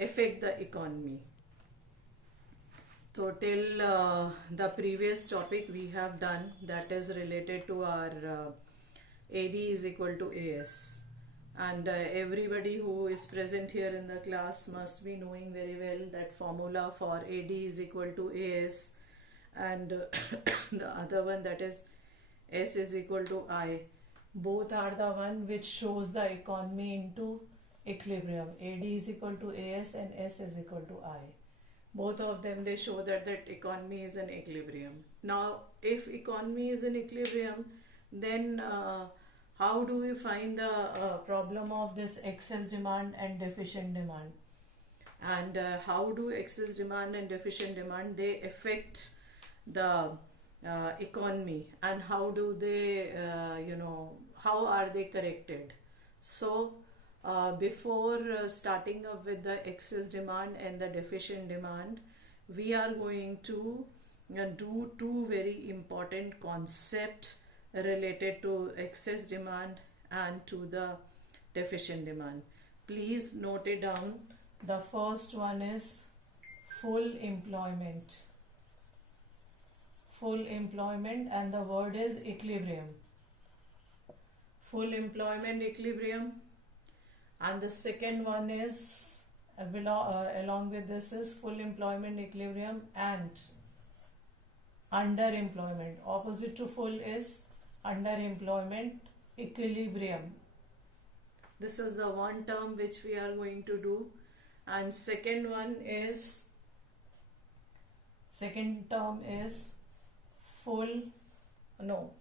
affect the economy. So till the previous topic we have done, that is related to our AD is equal to AS, and everybody who is present here in the class must be knowing very well that formula for AD is equal to AS, and the other one, that is S is equal to I. Both are the one which shows the economy into equilibrium. AD is equal to AS and S is equal to I. Both of them, they show that economy is in equilibrium. Now if economy is in equilibrium, then how do we find the problem of this excess demand and deficient demand, and how do excess demand and deficient demand, they affect the economy, and how do they how are they corrected? So before starting up with the excess demand and the deficient demand, we are going to do two very important concepts related to excess demand and to the deficient demand. Please note it down. The first one is full employment. Full employment, and the word is equilibrium. Full employment, equilibrium. And the second one is along with this is full employment, equilibrium, and underemployment. Opposite to full is underemployment, equilibrium. This is the one term which we are going to do. And second term is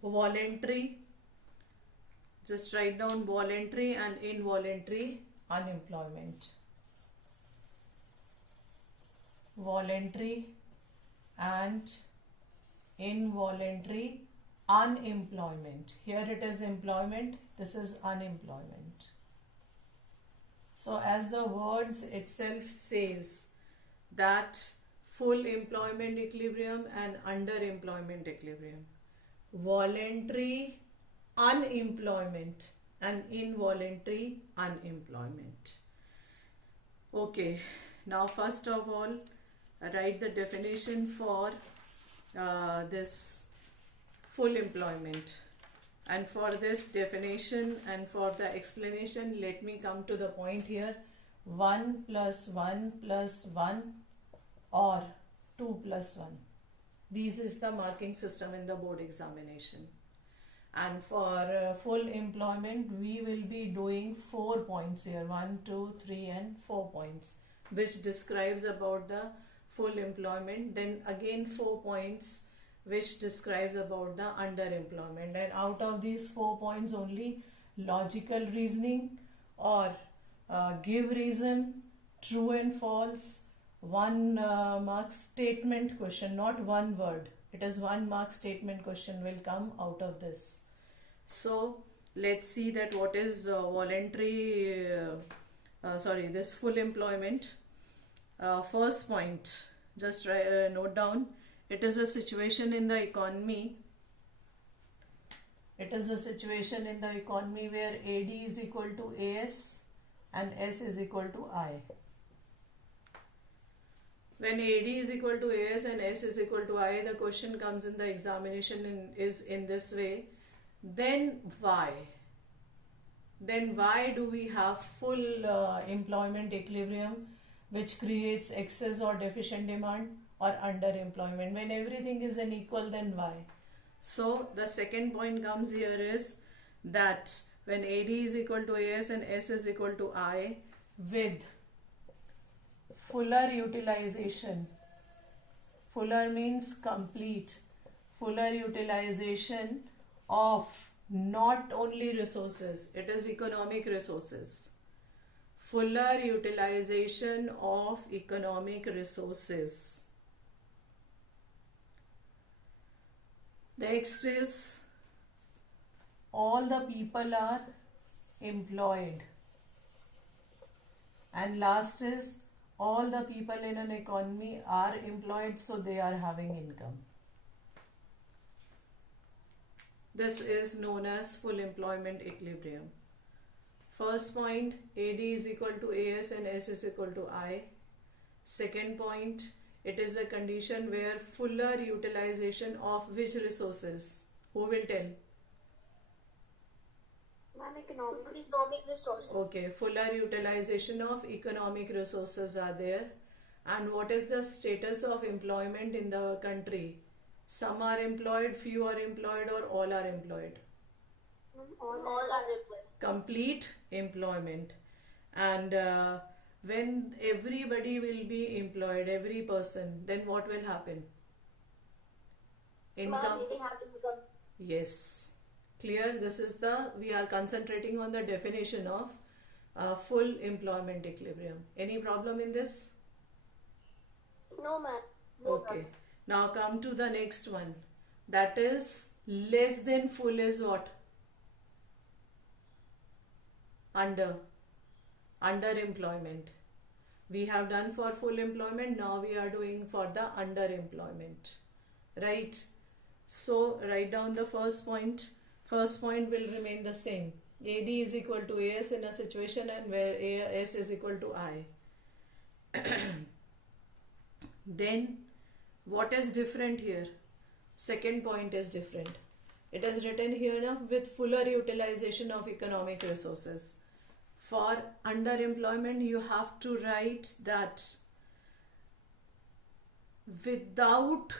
voluntary. Just write down voluntary and involuntary unemployment. Voluntary and involuntary unemployment. Here it is employment, this is unemployment. So as the words itself says, that full employment equilibrium and underemployment equilibrium, voluntary unemployment and involuntary unemployment. Okay, now first of all, write the definition for this full employment. And for this definition and for the explanation, let me come to the point here. 1 plus 1 plus 1 or 2 plus 1. This is the marking system in the board examination. And for full employment, we will be doing 4 points here. 1, 2, 3 and 4 points, which describes about the full employment. Then again 4 points which describes about the underemployment. And out of these 4 points, only logical reasoning or give reason, true and false, 1 mark statement question, not one word. It is 1 mark statement question will come out of this. So let's see that what is this full employment. First point, just note down, it is a situation in the economy. It is a situation in the economy where AD is equal to AS and S is equal to I. When AD is equal to AS and S is equal to I, the question comes in the examination is in this way. Then why? Then why do we have full employment equilibrium which creates excess or deficient demand or underemployment? When everything is unequal, then why? So the second point comes here is that when AD is equal to AS and S is equal to I, with fuller utilization, fuller means complete, fuller utilization of not only resources, it is economic resources, fuller utilization of economic resources. Next is all the people are employed, and last is all the people in an economy are employed, so they are having income. This is known as full employment equilibrium. First point, AD is equal to AS and S is equal to I. Second point, it is a condition where fuller utilization of which resources? Who will tell? Economic resources. Okay, fuller utilization of economic resources are there. And what is the status of employment in the country? Some are employed, few are employed, or all are employed? All are employed. Complete employment. And when everybody will be employed, every person, then what will happen? Income. They have income. Yes. Clear? This is we are concentrating on the definition of full employment equilibrium. Any problem in this? No, ma'am. Okay. Now come to the next one. That is less than full is what? Underemployment. We have done for full employment. Now we are doing for the underemployment. Right? So write down the first point. First point will remain the same. AD is equal to AS in a situation and where AS is equal to I. Then what is different here? Second point is different. It is written here now with fuller utilization of economic resources. For underemployment, you have to write that without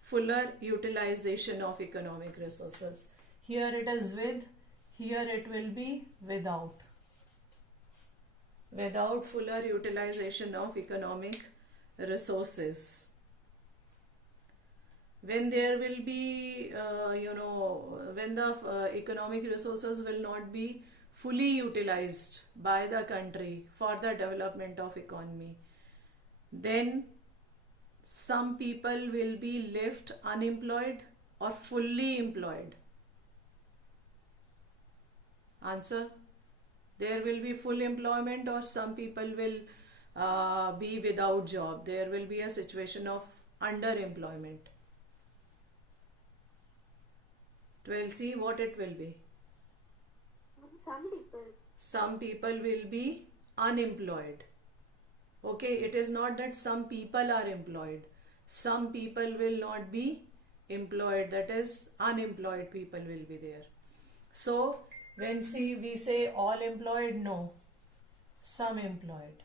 fuller utilization of economic resources. Here it is with, here it will be without. Without fuller utilization of economic resources. When there will be, when the economic resources will not be fully utilized by the country for the development of economy, then some people will be left unemployed or fully employed. Answer. There will be full employment or some people will be without job. There will be a situation of underemployment. We'll see what it will be. Some people will be unemployed. Okay, it is not that some people are employed. Some people will not be employed. That is, unemployed people will be there. So, when we say all employed, no. Some employed.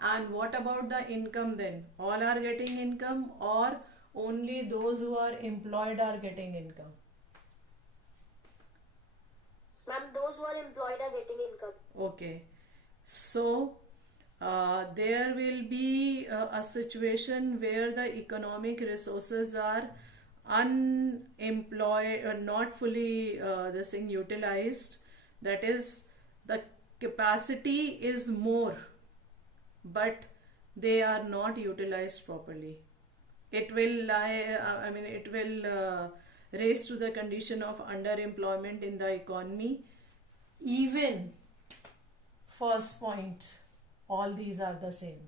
And what about the income then? All are getting income or only those who are employed are getting income? Ma'am, those who are employed are getting income. Okay. So, there will be a situation where the economic resources are unemployed or not fully utilized. That is, the capacity is more, but they are not utilized properly. It will raise to the condition of underemployment in the economy. Even first point, all these are the same.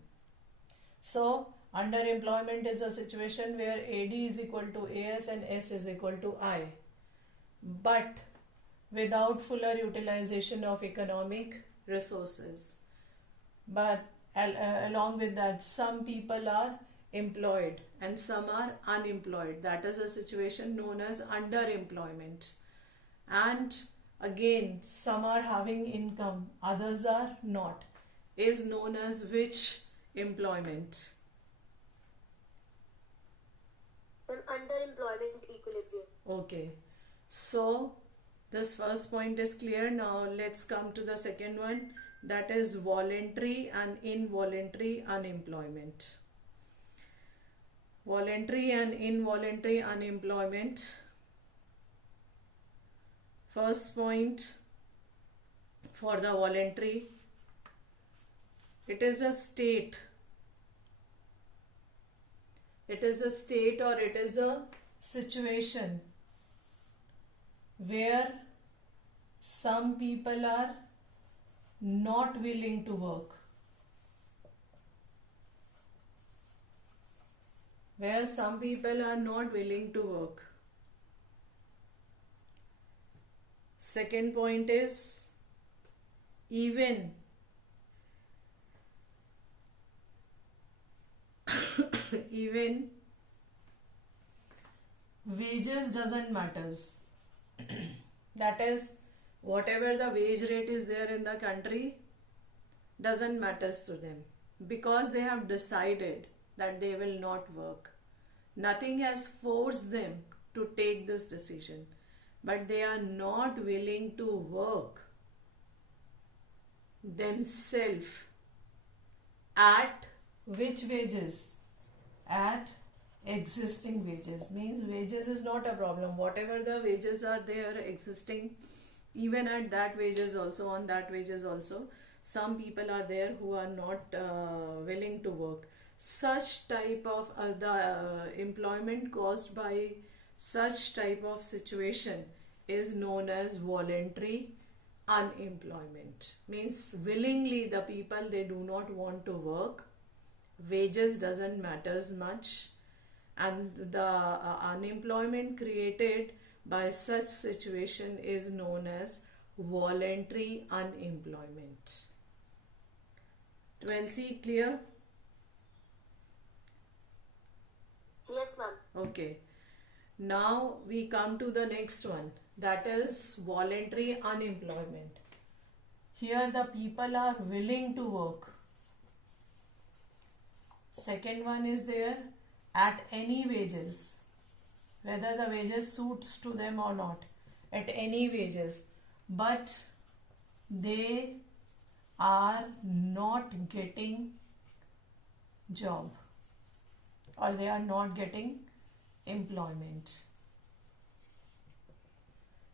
So underemployment is a situation where AD is equal to AS and S is equal to I, but without fuller utilization of economic resources. But along with that, some people are employed and some are unemployed. That is a situation known as underemployment. And again, some are having income, others are not. Is known as which employment? An underemployment equilibrium. Okay. So, this first point is clear. Now, let's come to the second one. That is voluntary and involuntary unemployment. Voluntary and involuntary unemployment. First point for the voluntary, it is a state. It is a state or it is a situation where some people are not willing to work. Where some people are not willing to work. Second point is even even wages doesn't matters. That is, whatever the wage rate is there in the country doesn't matters to them, because they have decided that they will not work. Nothing has forced them to take this decision, but they are not willing to work themselves. At which wages? At existing wages. Means wages is not a problem. Whatever the wages are there existing, even at that wages also, on that wages also, some people are there who are not willing to work. Such type of employment caused by such type of situation is known as voluntary unemployment. Means willingly the people, they do not want to work, wages doesn't matters much, and the unemployment created by such situation is known as voluntary unemployment. 12C clear? Yes, ma'am. Okay. Now we come to the next one, that is voluntary unemployment. Here the people are willing to work. Second one is there, at any wages, whether the wages suits to them or not, at any wages, but they are not getting job, or they are not getting employment.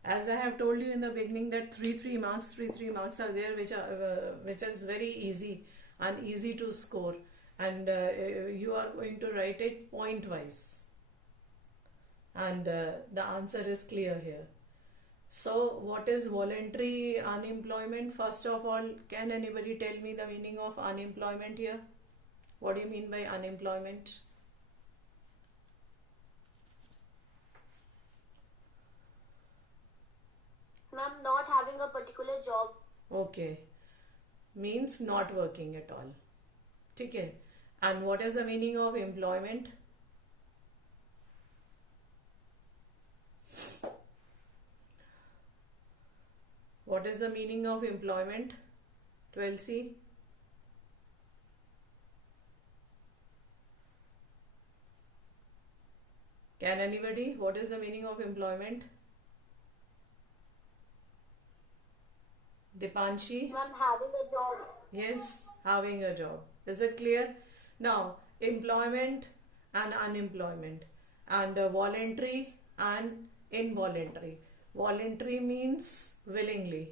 As I have told you in the beginning that 3 marks are there, which is very easy and easy to score, and you are going to write it point wise, and the answer is clear here. So what is voluntary unemployment? First of all, can anybody tell me the meaning of unemployment here? What do you mean by unemployment? Ma'am, not having a particular job. Okay, means not working at all. Okay. And what is the meaning of employment? What is the meaning of employment? 12C. Can anybody? What is the meaning of employment? Dipanshi? Ma'am, having a job. Yes, having a job. Is it clear? Now, employment and unemployment, and voluntary and involuntary. Voluntary means willingly.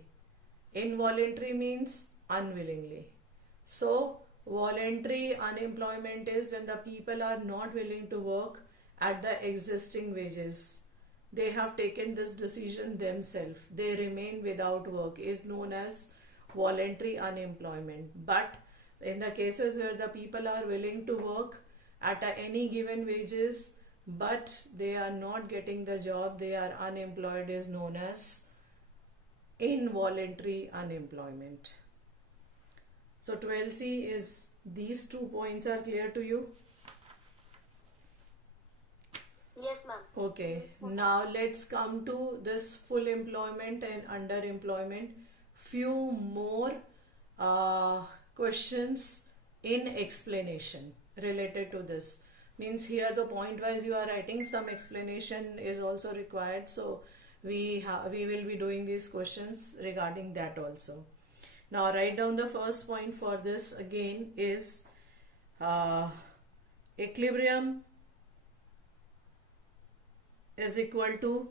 Involuntary means unwillingly. So, voluntary unemployment is when the people are not willing to work at the existing wages. They have taken this decision themselves. They remain without work, is known as voluntary unemployment. But in the cases where the people are willing to work at any given wages, but they are not getting the job, they are unemployed, is known as involuntary unemployment. So 12C is, these 2 points are clear to you? Yes, ma'am. Okay, now let's come to this full employment and underemployment. Few more questions in explanation related to this. Means here the point wise you are writing, some explanation is also required. So we will be doing these questions regarding that also. Now write down the first point for this again is equilibrium is equal to,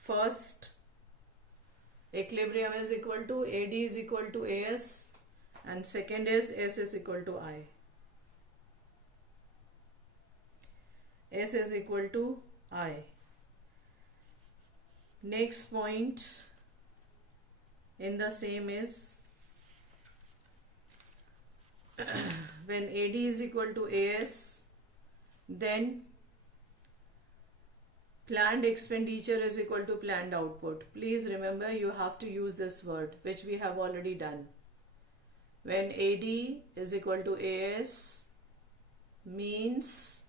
first equilibrium is equal to AD is equal to AS, and second is S is equal to I. S is equal to I. Next point in the same is when AD is equal to AS, then planned expenditure is equal to planned output. Please remember, you have to use this word, which we have already done. When AD is equal to AS means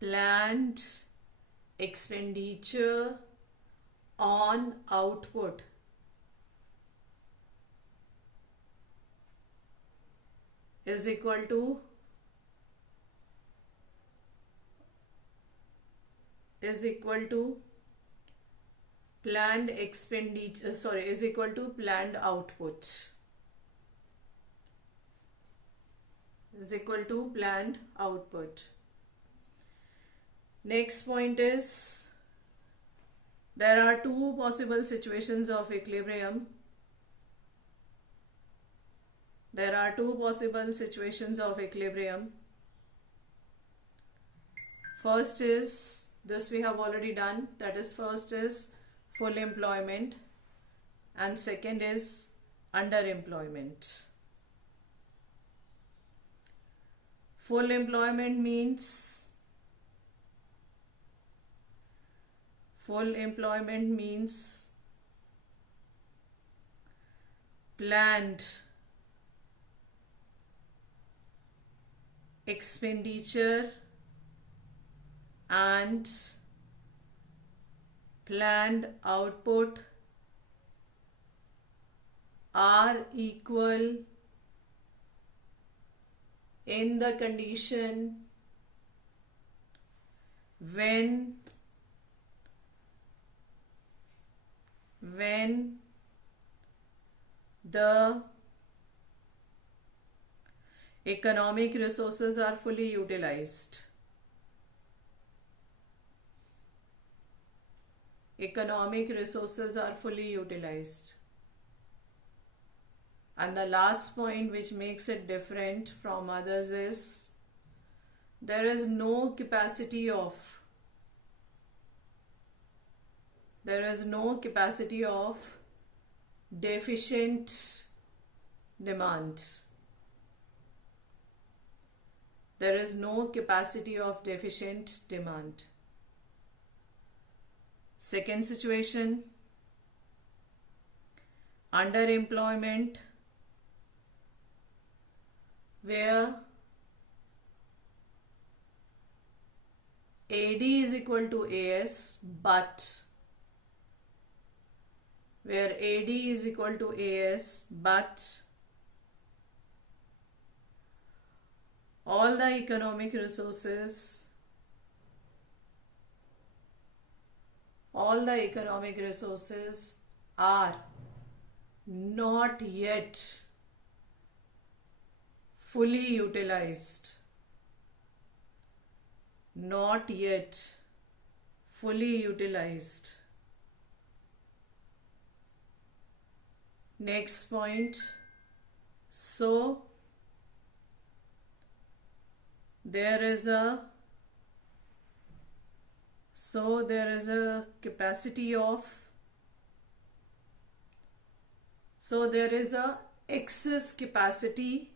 planned expenditure on output. Is equal to planned expenditure, is equal to planned output. Is equal to planned output. Next point is, there are two possible situations of equilibrium. There are two possible situations of equilibrium. First is, this we have already done, that is, first is full employment and second is underemployment. Full employment means planned expenditure and planned output are equal in the condition when the economic resources are fully utilized. Economic resources are fully utilized. And the last point which makes it different from others is, there is no capacity of deficient demand. There is no capacity of deficient demand. Second situation, underemployment, where AD is equal to AS, but all the economic resources are not yet fully utilized. Next point, so there is a excess capacity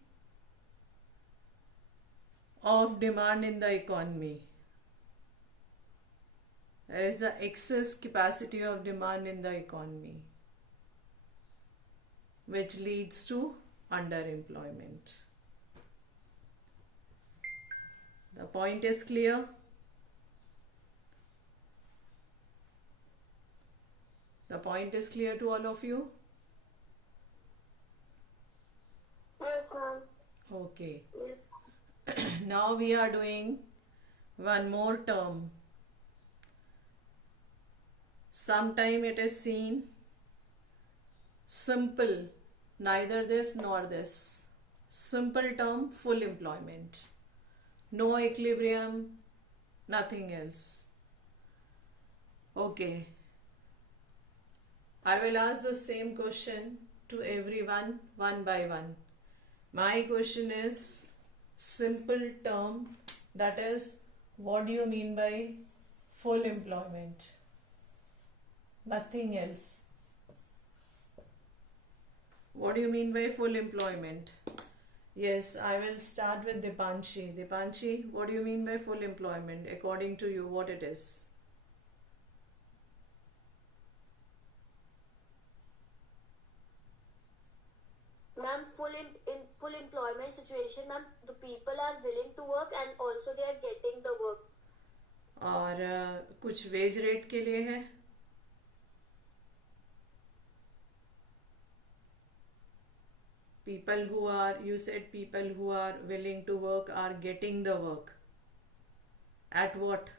of demand in the economy. There is an excess capacity of demand in the economy, which leads to underemployment. The point is clear? The point is clear to all of you? Yes, ma'am. Okay. Yes. Now we are doing one more term. Sometime it is seen simple, neither this nor this. Simple term, full employment. No equilibrium, nothing else. Okay. I will ask the same question to everyone one by one. My question is simple term, that is, what do you mean by full employment? Nothing else. What do you mean by full employment? Yes, I will start with Dipanshi. Dipanshi, what do you mean by full employment? According to you, what it is? Ma'am, in full employment situation, ma'am, the people are willing to work and also they are getting the work. और कुछ wage rate के लिए है. People who are, you said people who are willing to work are getting the work. At what?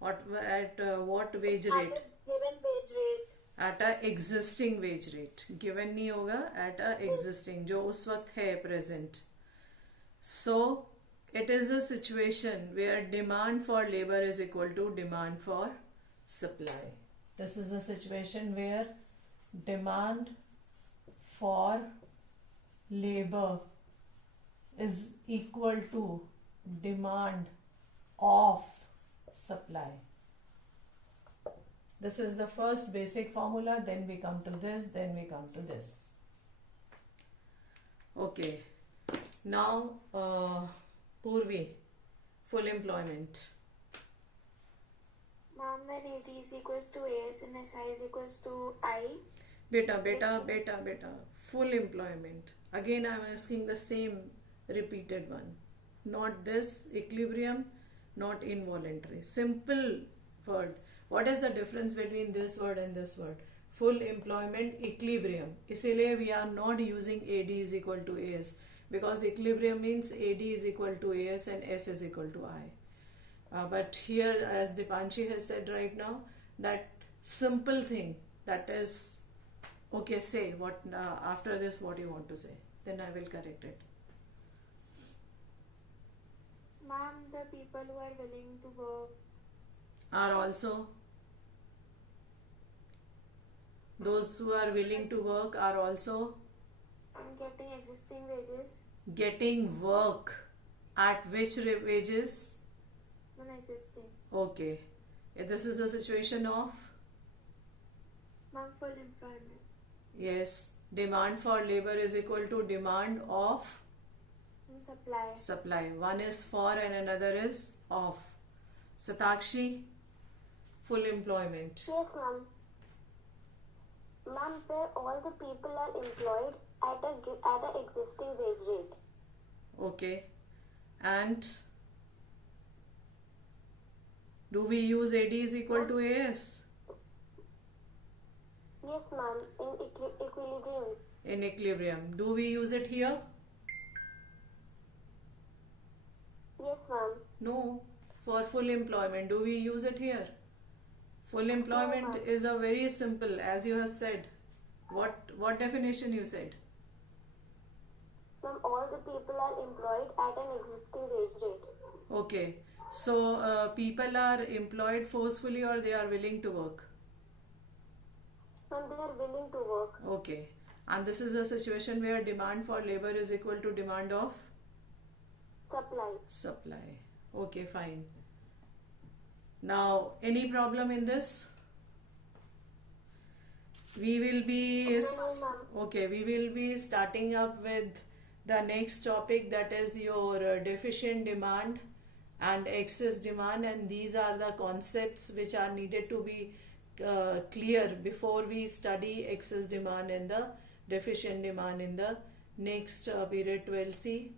At what wage rate? At a given wage rate. At a existing wage rate. Given नहीं होगा, at a existing, जो उस वक्त है present. So it is a situation where demand for labor is equal to demand for supply. This is a situation where demand for labor is equal to demand of supply. This is the first basic formula, then we come to this, then we come to this. Okay, now Purvi, full employment. Ma'am, when AD is equals to AS and SI is equals to I. Beta, full employment. Again, I am asking the same repeated one. Not this, equilibrium, not involuntary. Simple word. What is the difference between this word and this word? Full employment, equilibrium. इसीलिए we are not using AD is equal to AS, because equilibrium means AD is equal to AS and S is equal to I. But here, as Dipanshi has said right now, that simple thing, that is, okay, say what after this what you want to say, then I will correct it. Ma'am, the people who are willing to work Are also, those who are willing to work are also getting existing wages. getting work. At which wages? Non-existing. Okay. This is the situation of, Ma'am, full employment. yes, demand for labor is equal to demand of Supply. supply. One is for and another is of. Satakshi, full employment. Yes, ma'am. Ma'am, where all the people are employed at a existing wage rate. Okay. And do we use AD is equal to AS? Yes, ma'am. In equilibrium. In equilibrium. Do we use it here? Yes, ma'am. No. For full employment, do we use it here? Full employment ma'am. is a very simple, as you have said. What definition you said? Ma'am, all the people are employed at an existing wage rate. Okay. So people are employed forcefully or they are willing to work? Ma'am, they are willing to work. Okay. And this is a situation where demand for labor is equal to demand of Supply. supply. Okay, fine. Now, any problem in this? We will be we will be starting up with the next topic, that is your deficient demand and excess demand, and these are the concepts which are needed to be clear before we study excess demand and the deficient demand in the next period 12C.